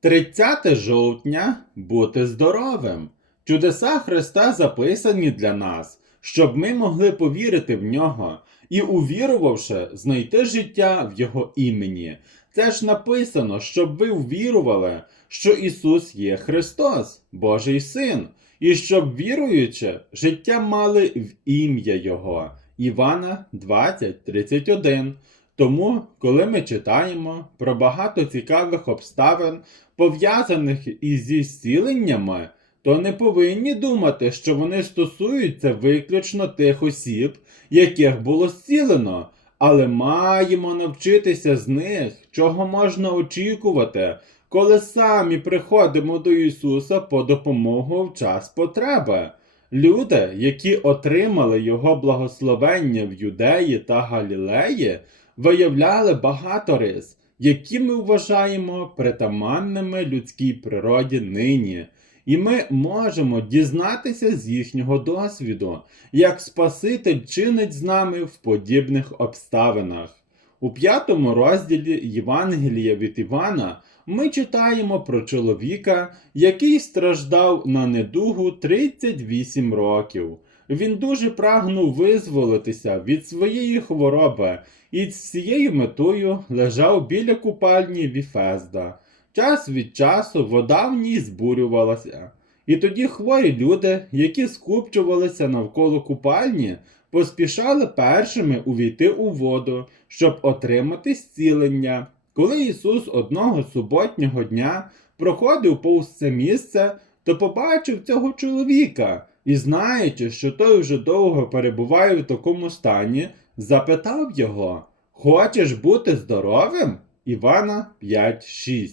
30 жовтня бути здоровим. Чудеса Христа записані для нас, щоб ми могли повірити в нього і, увірувавши, знайти життя в Його імені. Це ж написано, щоб ви ввірували, що Ісус є Христос, Божий Син, і щоб віруючи, життя мали в ім'я Його. Івана 20:31. Тому, коли ми читаємо про багато цікавих обставин, пов'язаних із зі зціленнями, то не повинні думати, що вони стосуються виключно тих осіб, яких було зцілено, але маємо навчитися з них, чого можна очікувати, коли самі приходимо до Ісуса по допомогу в час потреби. Люди, які отримали Його благословення в Юдеї та Галілеї, виявляли багато рис, які ми вважаємо притаманними людській природі нині. І ми можемо дізнатися з їхнього досвіду, як Спаситель чинить з нами в подібних обставинах. У п'ятому розділі Євангелія від Івана ми читаємо про чоловіка, який страждав на недугу 38 років. Він дуже прагнув визволитися від своєї хвороби і з цією метою лежав біля купальні Віфезда. Час від часу вода в ній збурювалася. І тоді хворі люди, які скупчувалися навколо купальні, поспішали першими увійти у воду, щоб отримати зцілення. Коли Ісус одного суботнього дня проходив повз це місце, то побачив цього чоловіка і, знаючи, що той вже довго перебуває в такому стані, запитав його: Хочеш бути здоровим? Івана 5.6.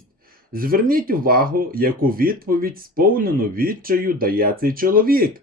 Зверніть увагу, яку відповідь сповнену відчаю дає цей чоловік.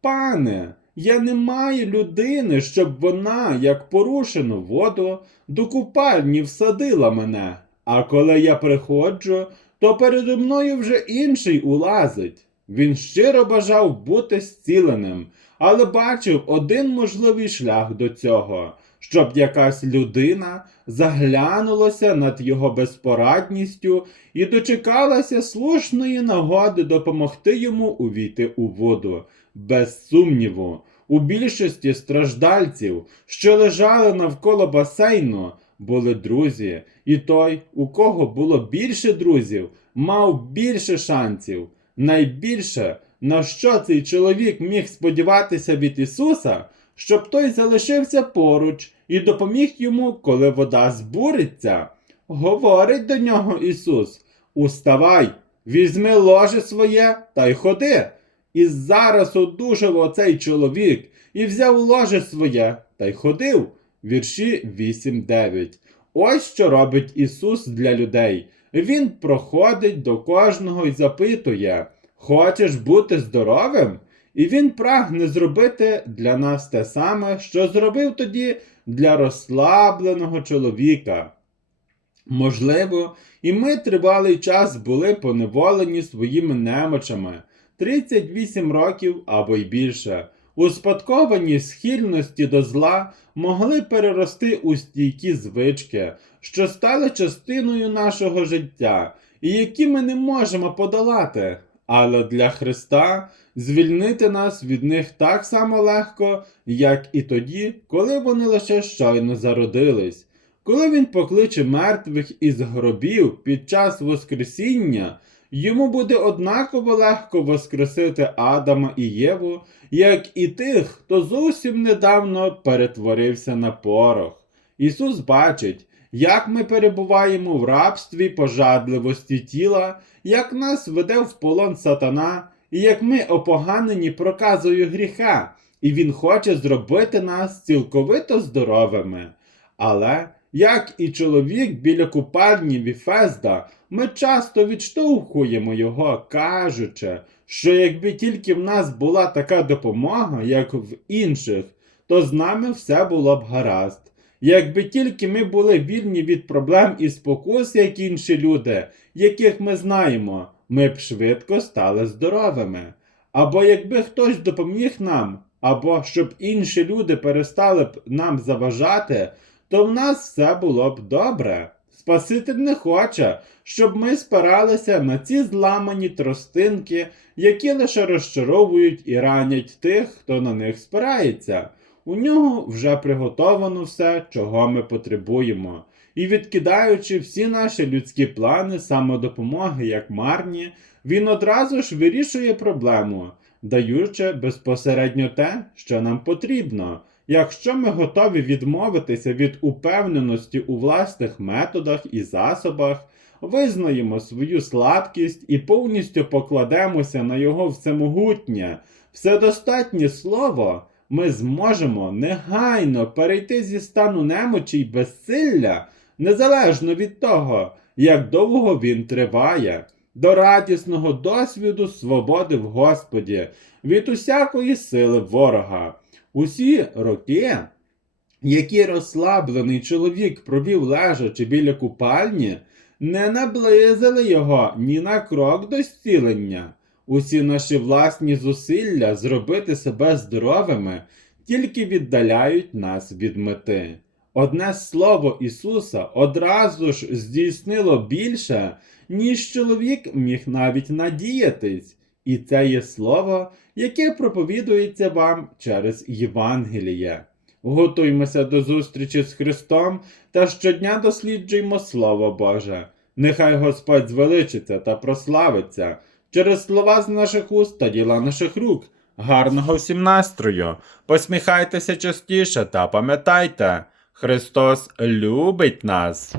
Пане, я не маю людини, щоб вона, як порушену воду, до купальні всадила мене. А коли я приходжу, то передо мною вже інший улазить. Він щиро бажав бути зціленим, але бачив один можливий шлях до цього, щоб якась людина заглянулася над його безпорадністю і дочекалася слушної нагоди допомогти йому увійти у воду. Без сумніву, у більшості страждальців, що лежали навколо басейну, були друзі, і той, у кого було більше друзів, мав більше шансів. Найбільше, на що цей чоловік міг сподіватися від Ісуса, щоб той залишився поруч і допоміг йому, коли вода збуриться. Говорить до нього Ісус: Уставай, візьми ложе своє та й ходи. І зараз одужав оцей чоловік і взяв ложе своє та й ходив. Вірші 8-9. Ось що робить Ісус для людей. Він проходить до кожного і запитує: Хочеш бути здоровим? І він прагне зробити для нас те саме, що зробив тоді для розслабленого чоловіка. Можливо, і ми тривалий час були поневолені своїми немочами 38 років або й більше. Успадковані схильності до зла могли перерости у стійкі звички, що стали частиною нашого життя, і які ми не можемо подолати. Але для Христа звільнити нас від них так само легко, як і тоді, коли вони лише щойно зародились. Коли він покличе мертвих із гробів під час Воскресіння, йому буде однаково легко воскресити Адама і Єву, як і тих, хто зовсім недавно перетворився на порох. Ісус бачить, як ми перебуваємо в рабстві пожадливості тіла, як нас веде в полон сатана, і як ми опоганені проказою гріха, і Він хоче зробити нас цілковито здоровими. Але, як і чоловік біля купальні Віфезда, ми часто відштовхуємо його, кажучи, що якби тільки в нас була така допомога, як в інших, то з нами все було б гаразд. Якби тільки ми були вільні від проблем і спокус, як інші люди, яких ми знаємо, ми б швидко стали здоровими. Або якби хтось допоміг нам, або щоб інші люди перестали б нам заважати, то в нас все було б добре. Спаситель не хоче, щоб ми спиралися на ці зламані тростинки, які лише розчаровують і ранять тих, хто на них спирається. У нього вже приготовано все, чого ми потребуємо. І відкидаючи всі наші людські плани самодопомоги як марні, він одразу ж вирішує проблему, даючи безпосередньо те, що нам потрібно. Якщо ми готові відмовитися від упевненості у власних методах і засобах, визнаємо свою слабкість і повністю покладемося на його всемогутнє, вседостатнє слово, ми зможемо негайно перейти зі стану немочі й безсилля, незалежно від того, як довго він триває, до радісного досвіду свободи в Господі, від усякої сили ворога. Усі роки, які розслаблений чоловік провів лежачи біля купальні, не наблизили його ні на крок до зцілення. Усі наші власні зусилля зробити себе здоровими тільки віддаляють нас від мети. Одне слово Ісуса одразу ж здійснило більше, ніж чоловік міг навіть надіятись, і це є слово, яке проповідується вам через Євангеліє. Готуймося до зустрічі з Христом та щодня досліджуємо Слово Боже. Нехай Господь звеличиться та прославиться через слова з наших уст та діла наших рук. Гарного всім настрою! Посміхайтеся частіше та пам'ятайте, Христос любить нас.